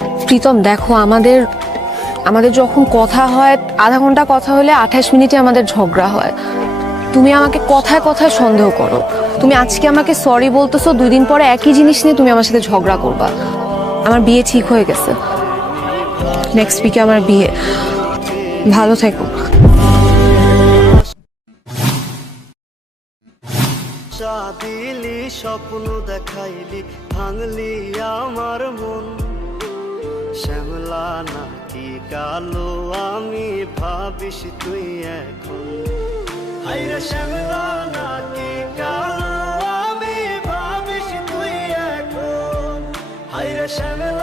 প্রীতম, দেখো আমাদের আমাদের যখন কথা হয়, আধা ঘণ্টা কথা হলে আঠাশ মিনিটে আমাদের ঝগড়া হয়। তুমি আমাকে কথায় কথায় সন্দেহ করো। তুমি আজকে আমাকে সরি বলতেছো দুই দিন পরে একই জিনিস নিয়ে তুমি আমার সাথে ঝগড়া করবা। আমার বিয়ে ঠিক হয়ে গেছে। নেক্সট উইকে আমার বিয়ে। ভালো থেকো। দিলি স্বপ্ন দেখাইলি, ভাঙলি আমার মন। শ্যামলা নাকি কালো? আমি ভাবিস তুই এখন। হাইরে শ্যামলা নাকি কালো? আমি ভাবিস তুই এখন। হাইরে শ্যামলা